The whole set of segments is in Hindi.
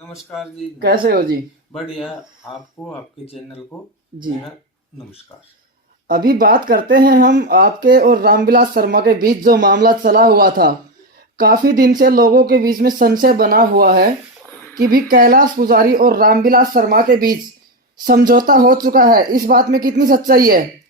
नमस्कार जी। कैसे हो जी? बढ़िया। आपको आपके चैनल को जी मेरा नमस्कार। अभी बात करते हैं हम आपके और रामविलास शर्मा के बीच जो मामला चला हुआ था। काफी दिन से लोगों के बीच में संशय बना हुआ है कि भी कैलाश पुजारी और रामविलास शर्मा के बीच समझौता हो चुका है। इस बात में कितनी सच्चाई है?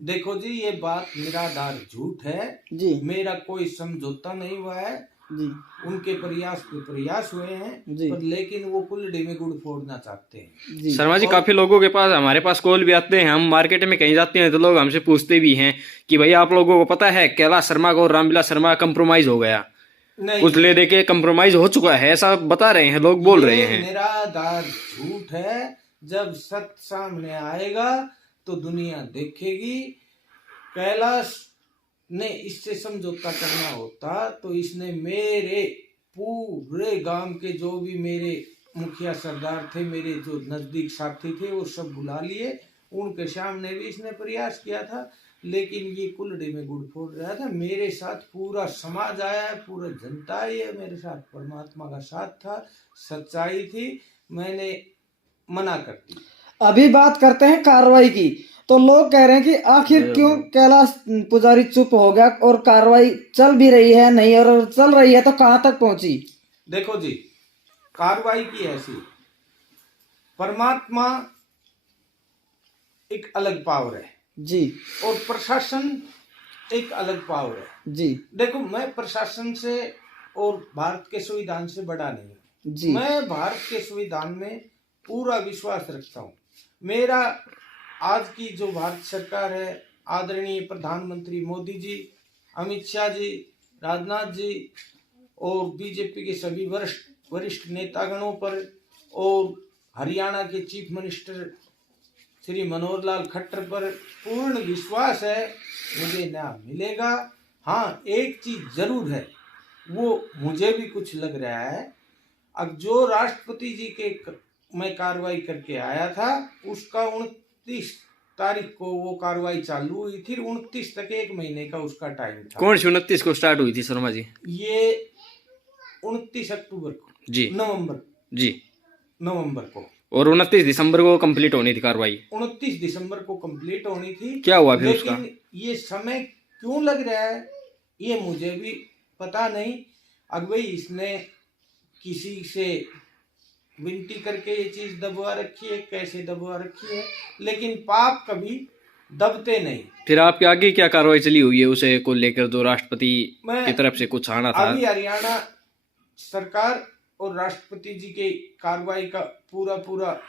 देखो जी, ये बात निराधार झूठ है जी मेरा कोई समझौता नहीं हुआ है। जी उनके प्रयास पे प्रयास हुए हैं जी पर लेकिन वो कुल्हड़ी में गुड़ फोड़ना चाहते हैं। जी शर्मा जी, और काफी लोगों के पास हमारे पास कॉल भी आते हैं। हम मार्केट में कहीं जाते हैं तो लोग हमसे पूछते भी हैं कि भाई आप लोगों को पता है कैलाश शर्मा को और रामविलास शर्मा कंप्रोमाइज हो गया, नहीं, कुछ ले दे के कंप्रोमाइज हो चुका है, ऐसा बता रहे हैं, लोग बोल रहे ये हैं। निराधार झूठ है। जब सत्य सामने आएगा तो दुनिया देखेगी। कैलाश ने इससे समझौता करना होता तो इसने मेरे पूरे गांव के जो भी मेरे मुखिया सरदार थे, मेरे जो नजदीक साथी थे, वो सब बुला लिए। उनके सामने भी इसने प्रयास किया था, लेकिन ये कुल्हड़ी में गुड़ फोड़ रहा था। मेरे साथ पूरा समाज आया है, पूरा जनता आई है मेरे साथ, परमात्मा का साथ था, सच्चाई थी, मैंने मना कर दी। अभी बात करते हैं कार्रवाई की। तो लोग कह रहे हैं कि आखिर क्यों कैलाश पुजारी चुप हो गया और कार्रवाई चल भी रही है नहीं, और चल रही है तो कहां तक पहुंची? देखो जी, कार्रवाई की ऐसी, परमात्मा एक अलग पावर है जी और प्रशासन एक अलग पावर है जी देखो, मैं प्रशासन से और भारत के संविधान से बड़ा नहीं हूँ। जी मैं भारत के संविधान में पूरा विश्वास रखता हूँ। मेरा आज की जो भारत सरकार है, आदरणीय प्रधानमंत्री मोदी जी, अमित शाह जी, राजनाथ जी और बीजेपी के सभी वरिष्ठ नेतागणों पर और हरियाणा के चीफ मिनिस्टर श्री मनोहर लाल खट्टर पर पूर्ण विश्वास है, मुझे न्याय मिलेगा। हाँ, एक चीज जरूर है, वो मुझे भी कुछ लग रहा है। अब जो राष्ट्रपति जी के मैं कार्रवाई करके आया था, उसका 29 तारीख को वो कार्रवाई चालू हुई थी। 29 तक 1 महीने का उसका टाइम था। कौन सी 29 को स्टार्ट हुई थी शर्मा जी? ये 29 अक्टूबर को जी नवंबर को, और 29 दिसंबर को कंप्लीट होनी थी कार्रवाई। 29 दिसंबर को कंप्लीट होनी थी। क्या हुआ फिर उसका? लेकिन ये समय क्यों लग रहा है ये मुझे भी पता नहीं। अगुवाई इसने किसी से विनती करके ये चीज दबवा रखी है, कैसे दबवा रखी है, लेकिन पाप कभी दबते नहीं। फिर आपके आगे क्या कार्रवाई चली हुई है उसे को लेकर, जो राष्ट्रपति मैं की तरफ से कुछ आना था? अभी हरियाणा सरकार और राष्ट्रपति जी के कार्रवाई का पूरा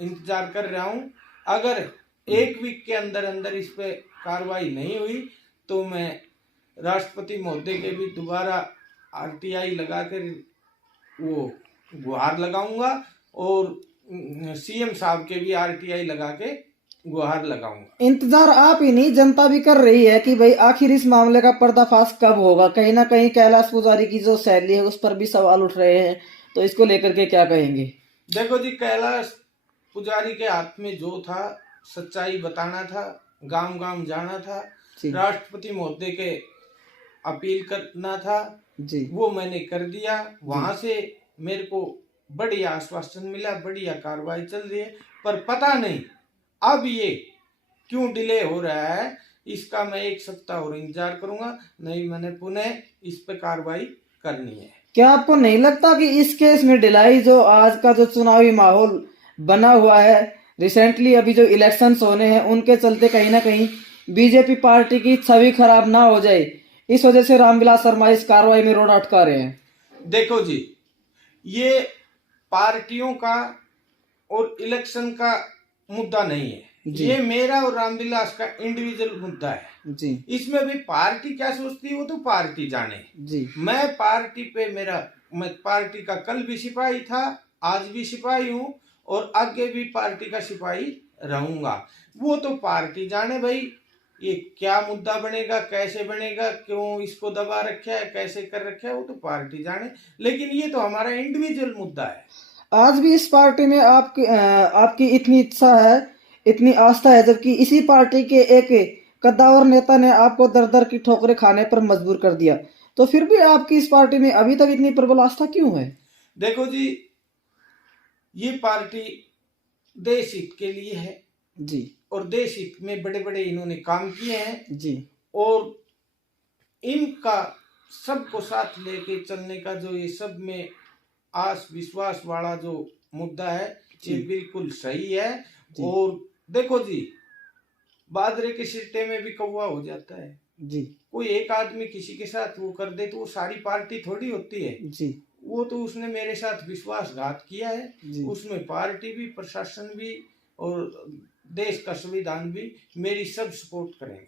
इंतजार कर रहा हूं। अगर 1 वीक के अंदर अंदर इस पे कार्रवाई नहीं हुई तो मैं राष्ट्रपति महोदय के भी दोबारा आरटीआई लगाकर वो गुहार लगाऊंगा और सीएम साहब के भी आरटीआई लगा के गुहार लगाऊंगा। इंतजार आप ही नहीं, जनता भी कर रही है कि भाई आखिर इस मामले का पर्दाफाश कब होगा। कहीं ना कहीं कैलाश पुजारी की जो शैली है उस पर भी सवाल उठ रहे हैं, तो इसको लेकर के क्या कहेंगे? देखो जी, कैलाश पुजारी के हाथ में जो था, सच्चाई बताना था, गांव गांव जाना था, राष्ट्रपति महोदय के अपील करना था जी, वो मैंने कर दिया। वहां से मेरे को बढ़िया आश्वासन मिला, बढ़िया कार्रवाई चल रही है। पर पता नहीं अब ये क्यों डिले हो रहा है, इसका मैं 1 सप्ताह और इंतजार करूंगा, नहीं मैंने पुनः इस पे कार्रवाई करनी है। क्या आपको नहीं लगता कि इस केस में ढिलाई, जो आज का जो चुनावी माहौल बना हुआ है, रिसेंटली अभी जो इलेक्शंस होने हैं उनके चलते कहीं ना कहीं बीजेपी पार्टी की छवि खराब ना हो जाए, इस वजह से रामविलास शर्मा इस कार्रवाई में रोड़ा अटका रहे हैं? देखो जी, ये पार्टियों का और इलेक्शन का मुद्दा नहीं है, ये मेरा और रामविलास का इंडिविजुअल मुद्दा है जी। इसमें भी पार्टी क्या सोचती है वो तो पार्टी जाने जी। मैं पार्टी पे मैं पार्टी का कल भी सिपाही था, आज भी सिपाही हूँ और आगे भी पार्टी का सिपाही रहूंगा। वो तो पार्टी जाने भाई, ये क्या मुद्दा बनेगा, कैसे बनेगा, क्यों इसको दबा रखा है, कैसे कर रखा है, वो तो पार्टी जाने, लेकिन ये तो हमारा इंडिविजुअल मुद्दा है। आज भी इस पार्टी में आपकी इतनी इच्छा है, इतनी आस्था है, जबकि इसी पार्टी के एक कद्दावर नेता ने आपको दर दर की ठोकरें खाने पर मजबूर कर दिया, तो फिर भी आपकी इस पार्टी में अभी तक इतनी प्रबल आस्था क्यों है? देखो जी, ये पार्टी देश हित के लिए है जी और देश हित में बड़े बड़े इन्होंने काम किए हैं जी और इनका सबको साथ लेके चलने का जो ये सब में आस विश्वास वाला जो मुद्दा है ये जी। बिल्कुल सही है। जी। और देखो जी, बाजरे के सिट्टे में भी कौवा हो जाता है। जी कोई एक आदमी किसी के साथ वो कर दे तो वो सारी पार्टी थोड़ी होती है। जी वो तो उसने मेरे साथ विश्वासघात किया है, जी उसमें पार्टी भी, प्रशासन भी और देश का संविधान भी मेरी सब सपोर्ट करेंगे।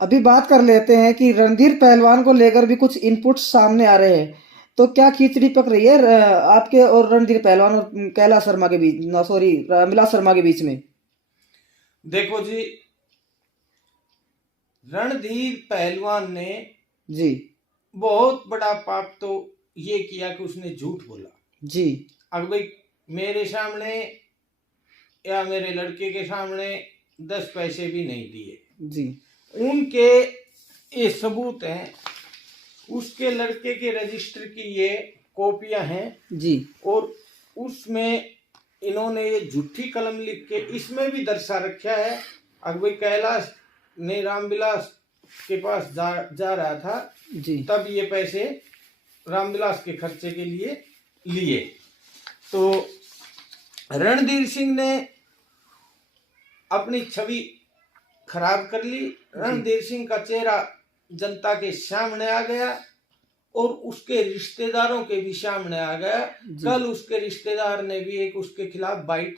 अभी बात कर लेते हैं कि रणधीर पहलवान को लेकर भी कुछ इनपुट सामने आ रहे हैं, तो क्या खिचड़ी पक रही है आपके और रणधीर पहलवान और कैलाश शर्मा के बीच, सॉरी रामविलास शर्मा के बीच में? देखो जी, रणधीर पहलवान ने जी बहुत बड़ा पाप तो ये किया कि उसने झूठ बोला। जी अगर भाई मेरे सामने या मेरे लड़के के सामने 10 पैसे भी नहीं दिए, जी उनके ये सबूत हैं, उसके लड़के के रजिस्टर की ये कॉपियां हैं जी और उसमें इन्होंने ये झूठी कलम लिख के इसमें भी दर्शा रखा है। अगर भाई कैलाश ने रामविलास के पास जा रहा था जी तब ये पैसे रामविलास के खर्चे के लिए लिए। तो रणधीर सिंह ने अपनी छवि खराब कर ली। रणधीर सिंह का चेहरा जनता के सामने आ गया और उसके रिश्तेदारों के भी सामने आ गया। कल उसके रिश्तेदार ने भी एक उसके खिलाफ बाइट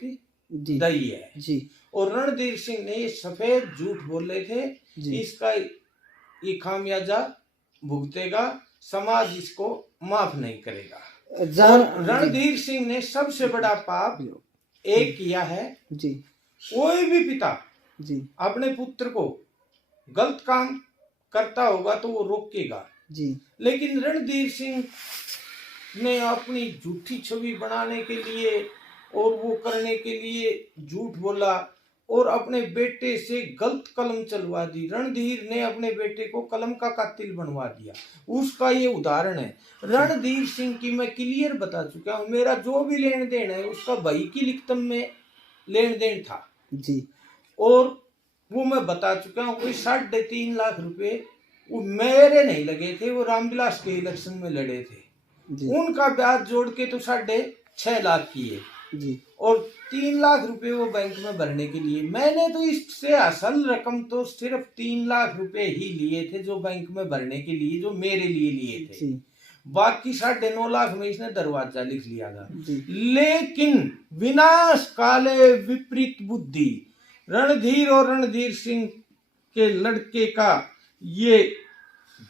जी दी है जी और रणधीर सिंह ने ये सफेद झूठ बोले थे, जी इसका ये खामियाजा भुगतेगा, समाज इसको माफ नहीं करेगा। और रणधीर सिंह ने सबसे बड़ा पाप एक किया है। जी कोई भी पिता जी अपने पुत्र को गलत काम करता होगा तो वो रोकेगा, जी लेकिन रणधीर सिंह ने अपनी झूठी छवि बनाने के लिए और वो करने के लिए झूठ बोला और अपने बेटे से गलत कलम चलवा दी। रणधीर ने अपने बेटे को कलम का कातिल बनवा दिया, उसका ये उदाहरण है। रणधीर सिंह की मैं क्लियर बता चुका हूँ, मेरा जो भी लेन देन है उसका भाई की लिखतम में लेन देन था जी और वो मैं बता चुका हूँ। कोई 3.5 लाख रुपए वो मेरे नहीं लगे थे, वो रामविलास के इलेक्शन में लड़े थे, जी उनका ब्याज जोड़ के तो 6.5 लाख किए जी और 3 लाख रुपए वो बैंक में भरने के लिए। मैंने तो इससे असल रकम तो सिर्फ 3 लाख रुपए ही लिए थे जो बैंक में भरने के लिए, जो मेरे लिए लिए थे। जी बाकी 9.5 लाख में इसने दरवाजा लिख लिया था। जी लेकिन विनाश काले विपरीत बुद्धि, रणधीर और रणधीर सिंह के लड़के का ये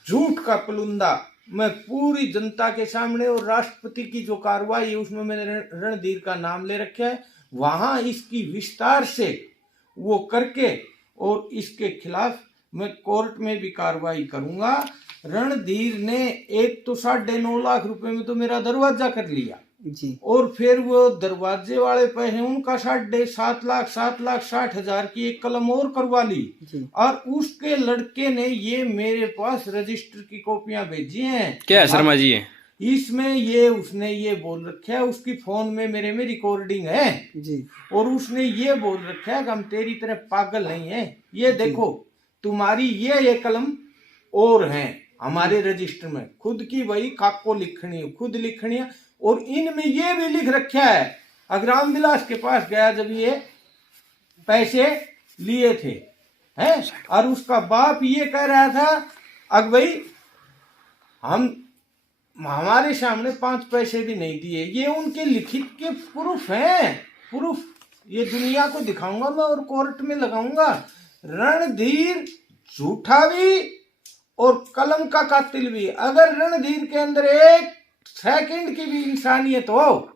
झूठ का पलुंदा मैं पूरी जनता के सामने और राष्ट्रपति की जो कार्रवाई है उसमें मैंने रणधीर का नाम ले रखा है, वहां इसकी विस्तार से वो करके और इसके खिलाफ मैं कोर्ट में भी कार्रवाई करूंगा। रणधीर ने एक तो 9.5 लाख रुपए में तो मेरा दरवाजा कर लिया जी और फिर वो दरवाजे वाले पैसे उनका 7,60,60,60 की एक कलम और करवा ली जी और उसके लड़के ने ये मेरे पास रजिस्टर की कॉपियां भेजी हैं। क्या है शर्मा जी? है इसमें ये उसने ये बोल रखा है, उसकी फोन में मेरे में रिकॉर्डिंग है जी और उसने ये बोल रखा है कि हम तेरी तरह पागल नहीं है, ये देखो तुम्हारी ये कलम और हैं हमारे रजिस्टर में, खुद की वही काको लिखनी है, खुद लिखनी है और इनमें ये भी लिख रखा है अगर रामविलास के पास गया जब ये पैसे लिए थे हैं और उसका बाप ये कह रहा था अगर भाई हम हमारे सामने 5 पैसे भी नहीं दिए, ये उनके लिखित के प्रूफ हैं, प्रूफ ये दुनिया को दिखाऊंगा मैं और कोर्ट में लगाऊंगा। रणधीर झूठा भी और कलम का कातिल भी। अगर रणधीर के अंदर 1 सेकंड की भी इंसानियत हो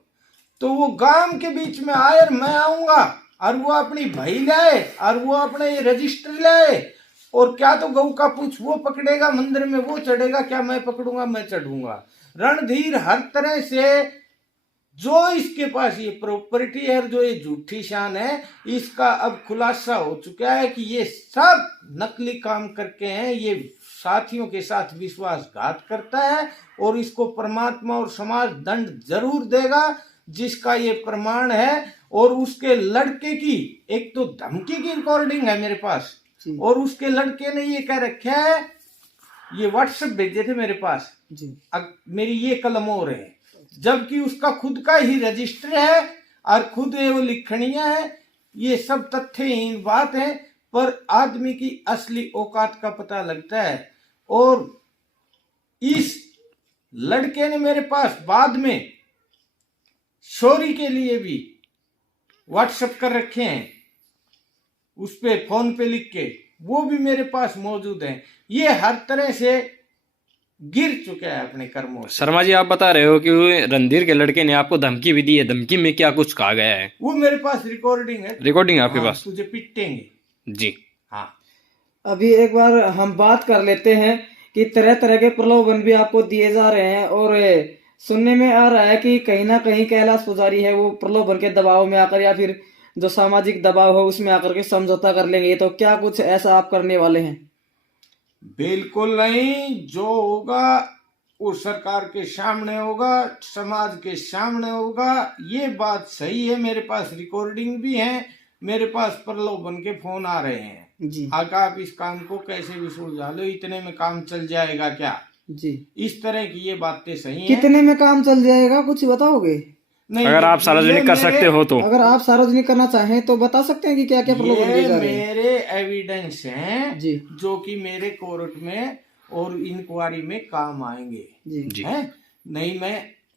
तो वो गांव के बीच में आए और मैं आऊंगा और वो अपनी भाई लाए और वो अपने रजिस्टर लाए और क्या तो गऊ का पूछ वो पकड़ेगा, मंदिर में वो चढ़ेगा, क्या मैं पकड़ूंगा, मैं चढ़ूंगा। रणधीर हर तरह से जो इसके पास ये प्रॉपर्टी है, जो ये झूठी शान है, इसका अब खुलासा हो चुका है कि ये सब नकली काम करके हैं, ये साथियों के साथ विश्वासघात करता है और इसको परमात्मा और समाज दंड जरूर देगा। जिसका ये प्रमाण है। और उसके लड़के की एक तो धमकी की रिकॉर्डिंग है मेरे पास, जी और उसके लड़के ने ये कह रखा है, ये व्हाट्सएप भेजे थे मेरे पास, जी मेरी ये कलम हो रहे हैं, जबकि उसका खुद का ही रजिस्टर है और खुद वो लिखणिया है। ये सब तथ्यहीन बात है, पर आदमी की असली औकात का पता लगता है। और इस लड़के ने मेरे पास बाद में चोरी के लिए भी व्हाट्सएप कर रखे हैं, उस पे फोन पे लिख के, वो भी मेरे पास मौजूद हैं। ये हर तरह से गिर चुका है अपने कर्मों से। शर्मा जी, आप बता रहे हो कि रणधीर के लड़के ने आपको धमकी भी दी है, धमकी में क्या कुछ कहा गया है? वो मेरे पास रिकॉर्डिंग है। रिकॉर्डिंग है आपके हाँ, पास? तुझे पिटेंगे। जी हाँ, अभी एक बार हम बात कर लेते हैं कि तरह तरह के प्रलोभन भी आपको दिए जा रहे हैं, और सुनने में आ रहा है कि कहीं ना कहीं कैलाश पुजारी है वो प्रलोभन के दबाव में आकर या फिर जो सामाजिक दबाव हो उसमें आकर के समझौता कर लेंगे। तो क्या कुछ ऐसा आप करने वाले हैं? बिल्कुल नहीं। जो होगा वो सरकार के सामने होगा, समाज के सामने होगा। ये बात सही है, मेरे पास रिकॉर्डिंग भी है, मेरे पास प्रलोभन के फोन आ रहे हैं। जी आका आप इस काम को कैसे भी सुलझा लो, इतने में काम चल जाएगा क्या? जी इस तरह की ये बातें सही हैं। कितने में काम चल जाएगा, कुछ बताओगे? नहीं, अगर आप सार्वजनिक ये कर मेरे- सकते हो तो। अगर आप सार्वजनिक करना चाहें तो बता सकते हैं कि क्या क्या प्रलोभन दिए ये जा रहे हैं? मेरे एविडेंस हैं जी जो कि मेरे कोर्ट में और इंक्वायरी में काम आएंगे। जी जी हैं? नहीं,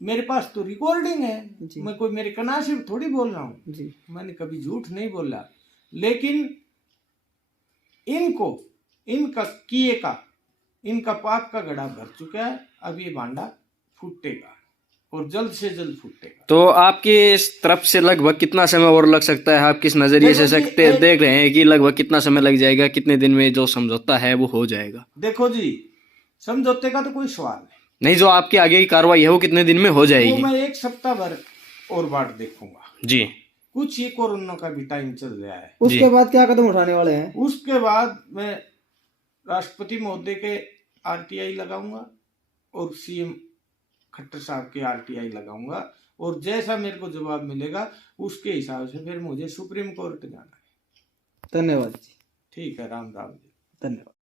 मेरे पास तो रिकॉर्डिंग है। जी मैं कोई मेरे कनासिब थोड़ी बोल रहा हूँ, जी मैंने कभी झूठ नहीं बोला। लेकिन इनको इनका किए का, इनका पाप का घड़ा भर चुका है। अब ये भांडा फूटेगा और जल्द से जल्द फूटेगा। तो आपकी इस तरफ से लगभग कितना समय और लग सकता है? आप किस नजरिए से देखो जी, सकते देख रहे हैं कि लगभग कितना समय लग जाएगा, कितने दिन में जो समझौता है वो हो जाएगा? देखो जी, समझौते का तो कोई सवाल नहीं। नहीं, जो आपकी आगे की कार्रवाई है वो कितने दिन में हो वो जाएगी? मैं एक सप्ताह भर और बाट देखूंगा। जी कुछ ये कोरोना का भी टाइम चल रहा है। उसके बाद क्या कदम उठाने वाले हैं? उसके बाद मैं राष्ट्रपति महोदय के आरटीआई लगाऊंगा और सीएम खट्टर साहब के आरटीआई लगाऊंगा, और जैसा मेरे को जवाब मिलेगा उसके हिसाब से फिर मुझे सुप्रीम कोर्ट जाना है। धन्यवाद जी। ठीक है, राम राम जी। धन्यवाद।